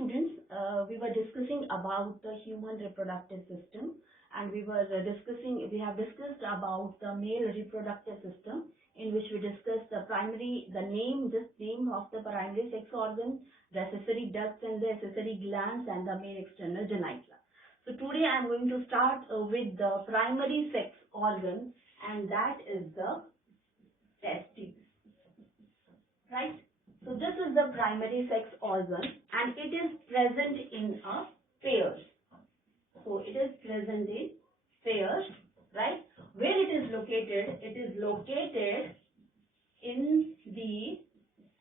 students, we were discussing about the human reproductive system, and we have discussed about the male reproductive system, in which we discussed the name of the primary sex organ, the accessory ducts and the accessory glands, and the main external genitals. So today I am going to start with the primary sex organ, and that is the testes, right? So this is the primary sex organ, and it is present in a pairs. So it is present in pairs, right? Where it is located? It is located in the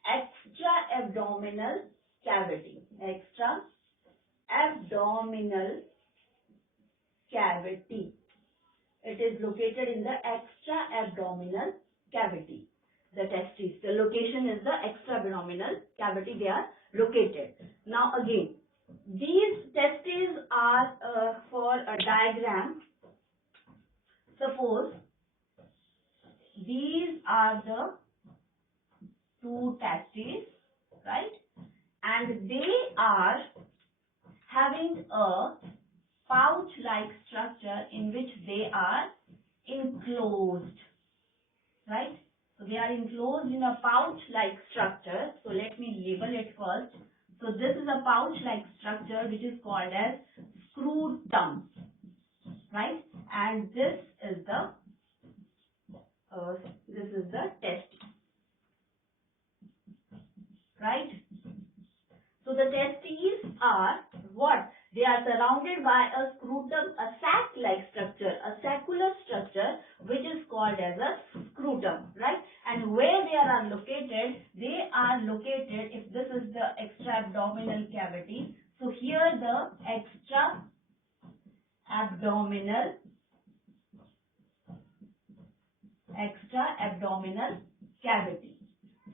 extra-abdominal cavity. Extra-abdominal cavity. It is located in the extra-abdominal cavity. The testes. The location is the extra-abdominal cavity. They are located. Now again, these testes are for a diagram. Suppose these are the two testes, right? And they are having a pouch-like structure in which they are enclosed, right? So they are enclosed in a pouch-like structure. So let me label it first. So this is a pouch-like structure which is called as scrotum, right? And this is the testes, right? So the testes are what? They are surrounded by a scrotum, a sac-like structure, a saccular structure, which is called as a scrotum, right? And where they are located? They are located, if this is the extra-abdominal cavity, so here the extra-abdominal cavity.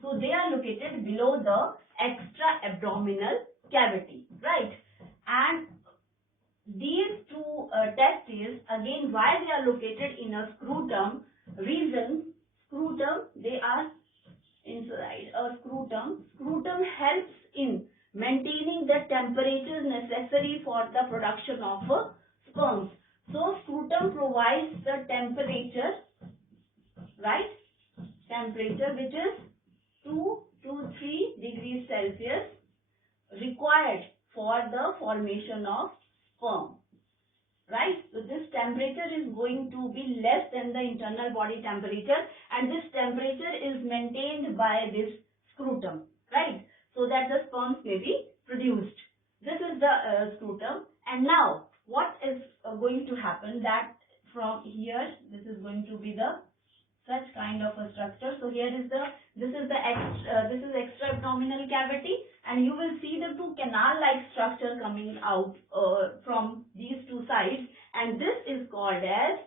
So they are located below the extra-abdominal cavity, right? And these two testes, again, why they are located in a scrotum? Reason, scrotum, they are inside a scrotum. Scrotum helps in maintaining the temperature necessary for the production of sperms. So scrotum provides the temperature, right? Temperature which is 2 to 3 degrees Celsius required for the formation of sperm, right? So this temperature is going to be less than the internal body temperature, and this temperature is maintained by this scrotum, right? So that the sperms may be produced. This is the scrotum. And now what is going to happen? That from here, this is going to be the such kind of a structure. So here is this is extra-abdominal cavity, and you will see the two canal-like structure coming out from these two sides, and this is called as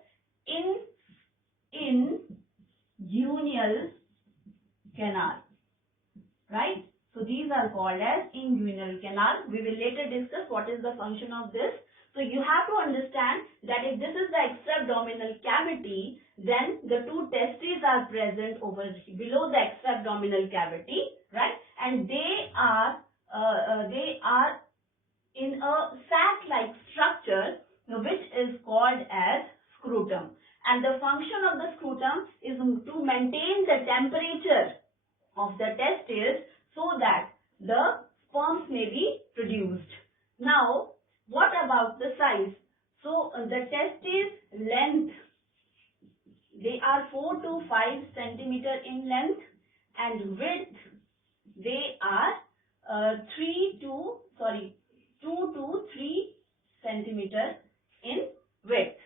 inguinal canal, right? So these are called as inguinal canal. We will later discuss what is the function of this. So you have to understand that if this is the extra-abdominal cavity, then the two testes are present over below the extra-abdominal cavity, right? And they are in a sac-like structure which is called as scrotum. And the function of the scrotum is to maintain the temperature of the testes so that the sperms may be produced. Now, what about the size? So the testes length, they are 4 to 5 centimeter in length, and width, they are 2 to 3 centimeter in width.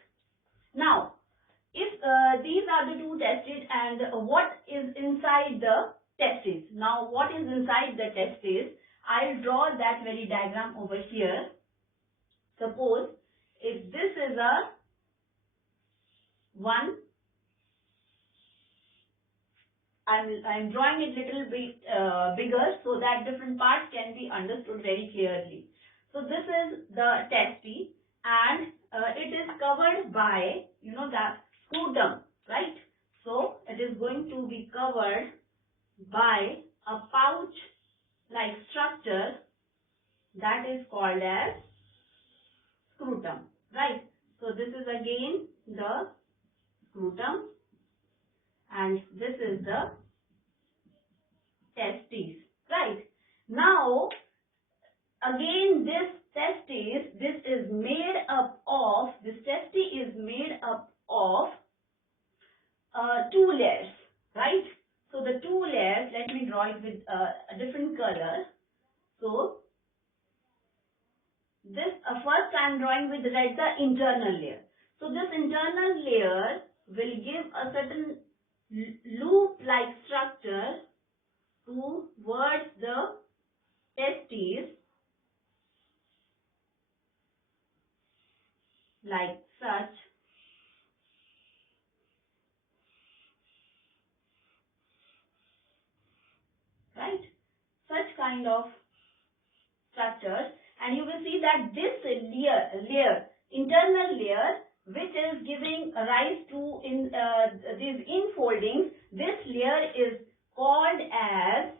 Now, if these are the two testes, and what is inside the testes? Now, what is inside the testes? I'll draw that very diagram over here. Suppose if this is a one, I'm drawing it little bit bigger so that different parts can be understood very clearly. So this is the testes, and it is covered by, the scrotum, right? So it is going to be covered by a pouch-like structure that is called as scrotum, right? So this is again the scrotum and this is the testes, right? Now again this testes, this is made up of, this testis is made up of two layers, right? So the two layers, let me draw it with a different color. So this first I am drawing with red the internal layer. So this internal layer will give a certain loop-like structure towards the testes, like such, right? Such kind of structures, and you will see that this layer, internal layer, which is giving rise to these infoldings, this layer is called as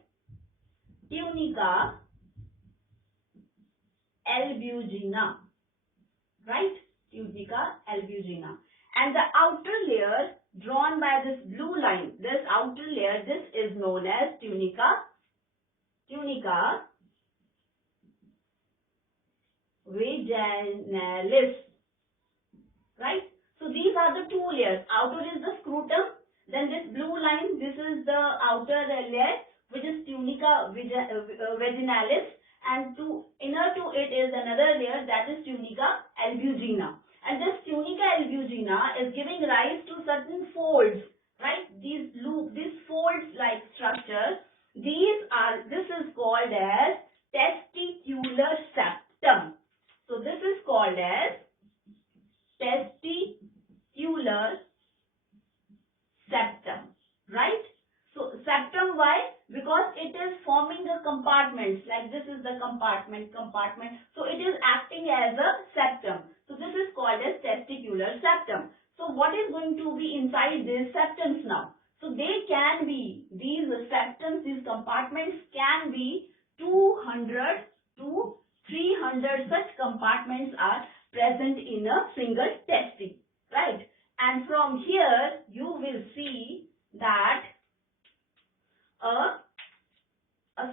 tunica albuginea, right? Tunica albuginea. And the outer layer drawn by this blue line, this outer layer, this is known as tunica vaginalis, right? So these are the two layers. Outer is the scrotum, then this blue line, this is the outer layer, which is tunica vaginalis, and inner to it is another layer, that is tunica albuginea. And this tunica albuginea is giving rise to certain folds, right? These folds like structure, this is called as testicular septum. So this is called as testicular septum, right? So septum, why? Because it is forming a compartment, like this is the compartment. So it is acting as a septum. So this is called as testicular septum. So what is going to be inside these septums now? So they can be, these septums, these compartments can be 200 to 300 such compartments are present in a single testis, right? And from here you will see that a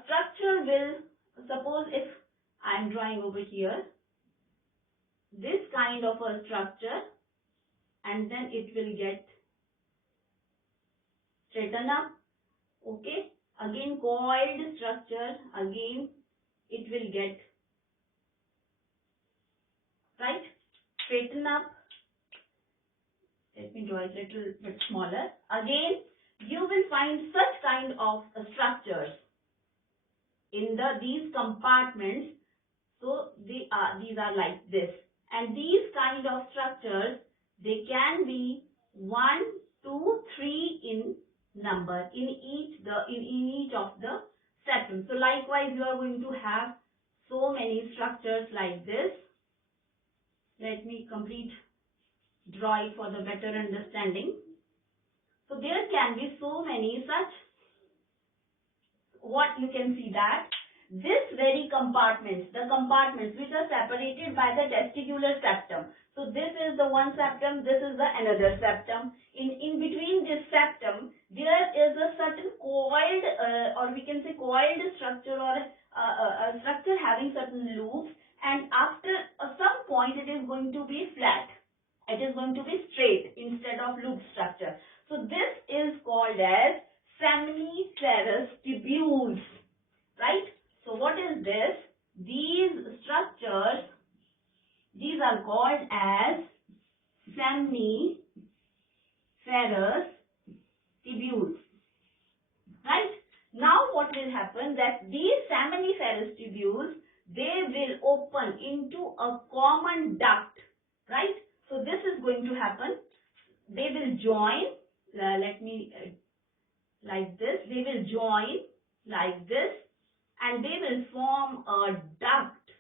structure will, suppose if I am drawing over here this kind of a structure, and then it will get straightened up, okay? Again coiled structure, again it will get, right, straighten up. Let me draw it a little bit smaller. Again you will find such kind of structures in these compartments. So these are like this, and these kind of structures, they can be 1, 2, 3 in number in each of the septum. So likewise you are going to have so many structures like this. Let me draw it for the better understanding. So there can be so many such, what you can see that this very compartments, the compartments which are separated by the testicular septum. So this is the one septum, this is the another septum. In between this septum, there is a certain coiled or we can say coiled structure, or a structure having certain loops, and after some point it is going to be flat. It is going to be straight instead of loop structure. So this is called as seminiferous tubules, right? So what is this? These structures, these are called as seminiferous tubules, right? Now what will happen, that these seminiferous tubules, they will open into a common duct, right? So this is going to happen. They will join, like this, they will join like this, and they will form a duct.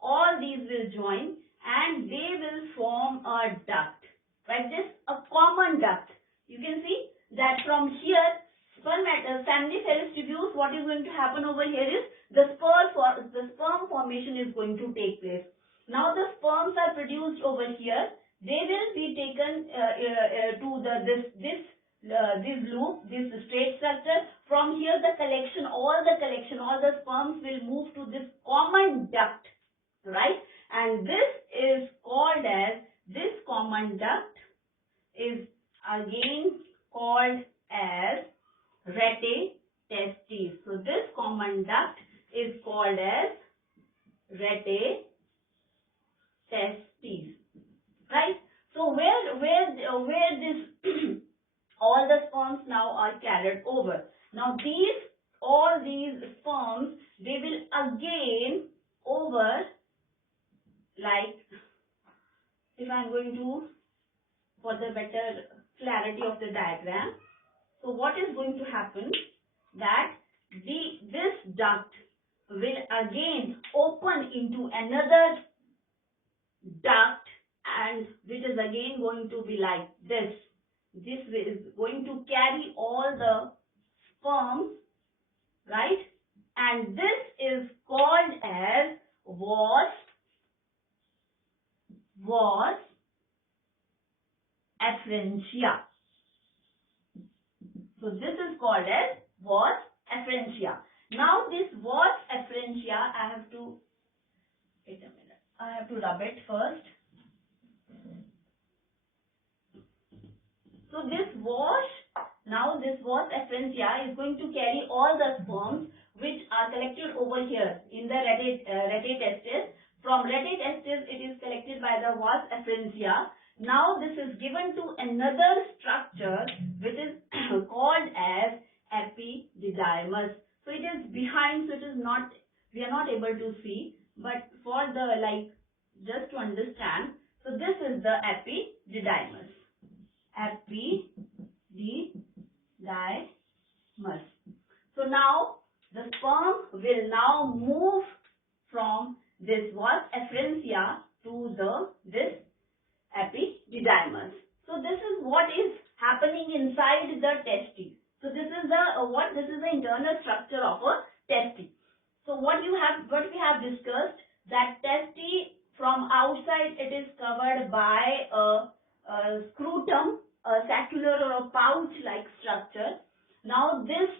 All these will join and they will form a duct, like this, a common duct. You can see that from here seminiferous tubules, what is going to happen over here is the sperm formation is going to take place. Now the sperms are produced over here. They will be taken to this loop, this straight structure. From here, all the sperms will move to this common duct, right? And this common duct is again called as rete testis. So this common duct is called as rete testes, right? So where this all the sperms now are carried over. Now all these sperms, they will again over, like, if I am going to, for the better clarity of the diagram, so what is going to happen, that this duct will again open into another duct, and which is again going to be like this. This is going to carry all the sperms, right? And this is called as vas efferentia. So this is called as vas efferentia. Now this vas efferentia, wait a minute, I have to rub it first. So this vas efferentia is going to carry all the sperms which are collected over here in the rete testis. From rete testis, it is collected by the vas efferentia. Now this is given to another structure which is called as epididymis. So it is behind, so it is not, we are not able to see, but for the, just to understand, so this is the epididymis. Epididymis. So now the sperm will now move from this vas efferentia to this epididymis. So this is what is happening inside the testes. So this is the internal structure of a testis. So what we have discussed, that testis from outside, it is covered by a scrotum, a saccular or a pouch like structure. Now this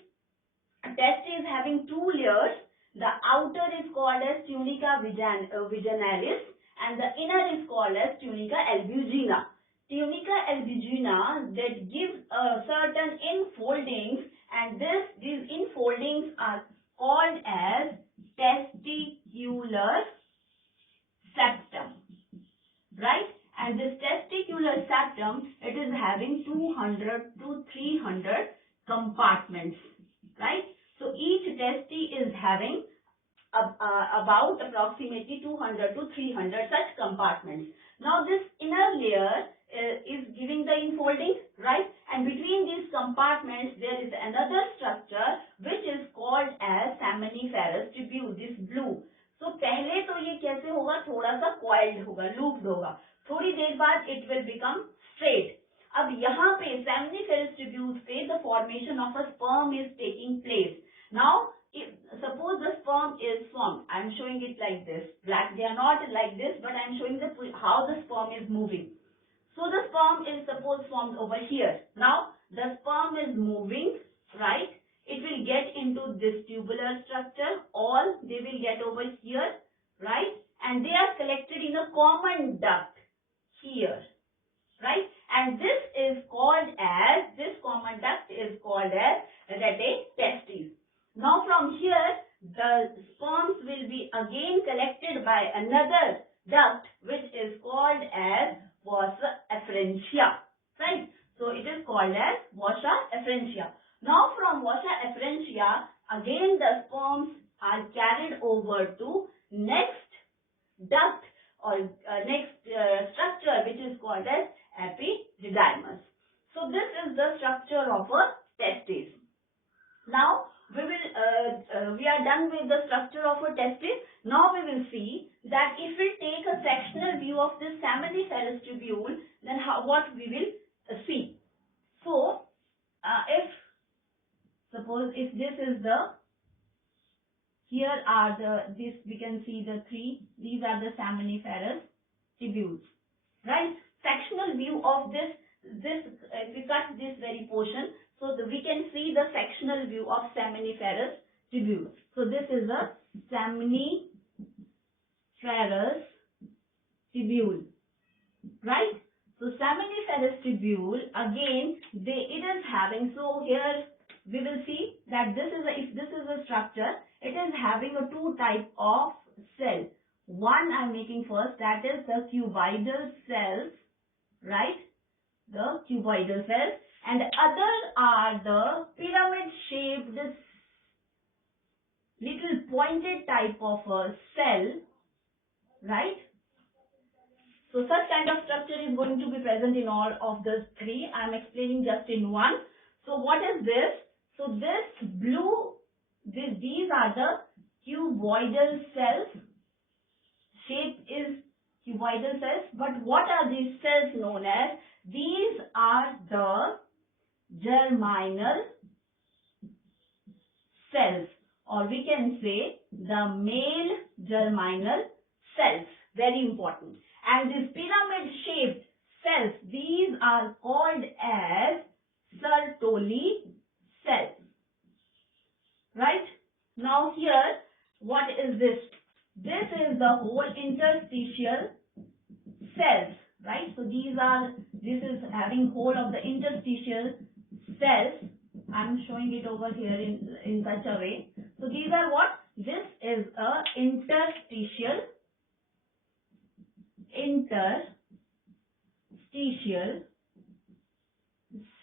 testis is having two layers. The outer is called as tunica vaginalis and the inner is called as tunica albugina. Tunica albugina, that gives certain infoldings, and these infoldings are called as testicular septum, right? And this testicular septum, it is having 200 to 300 compartments, right? So each testis is having about approximately 200 to 300 such compartments. Now this inner layer is giving the infolding, right? And between these compartments there is another structure which is called as seminiferous tubule, this blue. So पहले तो ये कैसे होगा, थोड़ा सा coiled होगा, looped होगा, थोड़ी देर बाद it will become straight. अब यहाँ पे seminiferous tubules पे the formation of a sperm is taking place. Now suppose the sperm is formed. I am showing it like this. They are not like this, but I am showing how the sperm is moving. So the sperm is suppose formed over here. Now the sperm is moving, right? It will get into this tubular structure. All they will get over here, right? And they are collected in a common duct here, right? And this common duct is called as rete testis. Now from here, the sperms will be again collected by another duct which is called as vasa efferentia, right? So it is called as vasa efferentia. Now from vasa efferentia, again the sperms are carried over to next duct or next structure which is called as epididymis. So this is the structure of a testis. Now we are done with the structure of a testis. Now we will see that if we take a sectional view of this seminiferous tubule, then what we will see. So if Suppose if this is the, here are this we can see the three, these are the seminiferous tubules, right? Sectional view of this, we cut this very portion, so we can see the sectional view of seminiferous tubules. So this is a seminiferous tubule, right? So seminiferous tubule, again, it is having, so here we will see that this is if this is a structure, it is having a two type of cell. One I'm making first, that is the cuboidal cells, right? The cuboidal cells, and the other are the pyramid shaped little pointed type of a cell, right? So such kind of structure is going to be present in all of the three. I am explaining just in one. So what is this? So this blue, these are the cuboidal cells. Shape is cuboidal cells. But what are these cells known as? These are the germinal cells, or we can say the male germinal cells. Very important. And these pyramid shaped cells, these are called as Sertoli cells, right? Now here, what is this? This is the whole interstitial cells, right? So this is having whole of the interstitial cells. I'm showing it over here in such a way. So these are what? This is a interstitial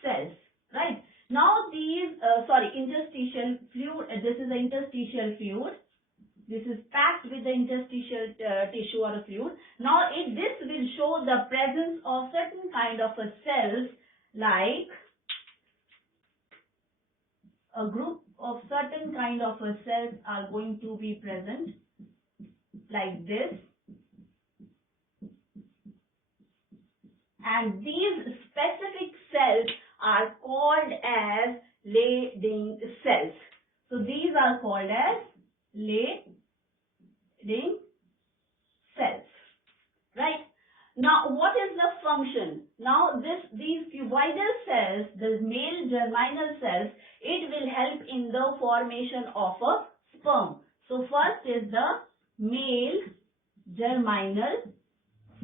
cells, right? Now these, interstitial fluid, this is the interstitial fluid. This is packed with the interstitial tissue or a fluid. Now this will show the presence of certain kind of a cells, like a group of certain kind of a cells are going to be present like this. And these specific cells are called as Leydig cells. So these are called as Leydig cells, right? Now what is the function? Now these cuboidal cells, the male germinal cells, it will help in the formation of a sperm. So first is the male germinal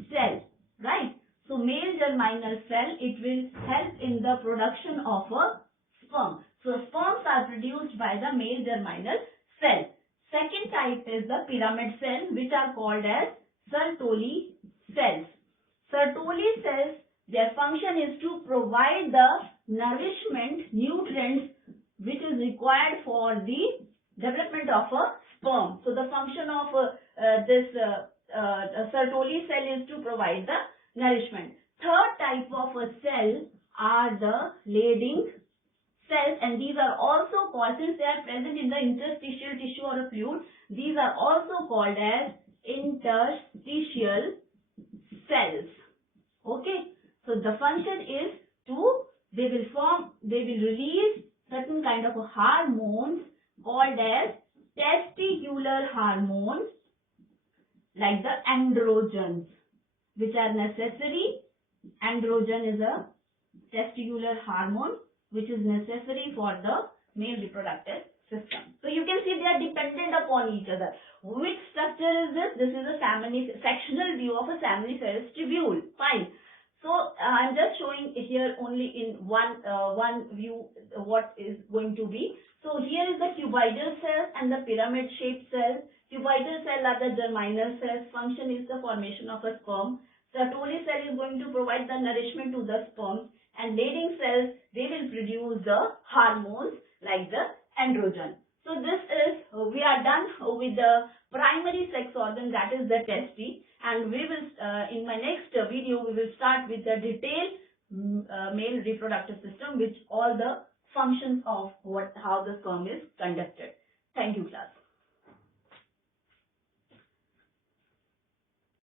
cell, right? So male germinal cell, it will help in the production of a sperm. So sperms are produced by the male germinal cell. Second type is the pyramid cell, which are called as Sertoli cells. Sertoli cells, their function is to provide the nourishment, nutrients, which is required for the development of a sperm. So the function of this Sertoli cell is to provide the nourishment. Third type of a cell are the Leydig cells, and these are also called, since they are present in the interstitial tissue or a fluid, these are also called as interstitial cells. Okay, so the function is they will release certain kind of hormones called as testicular hormones, like the androgens, which are necessary. Androgen is a testicular hormone which is necessary for the male reproductive system. So you can see they are dependent upon each other. Which structure is this? This is a sectional view of a seminiferous tubule. Fine. So I'm just showing here only in one view what is going to be. So here is the cuboidal cells and the pyramid shaped cells. Cuboidal cells are the germinal cells. Function is the formation of a sperm. Sertoli cell is going to provide the nourishment to the sperm, and Leydig cells, they will produce the hormones like the androgen. So this is, we are done with the primary sex organ, that is the testes, and we will, in my next video, we will start with the detailed male reproductive system, which all the functions of how the sperm is conducted. Thank you, class.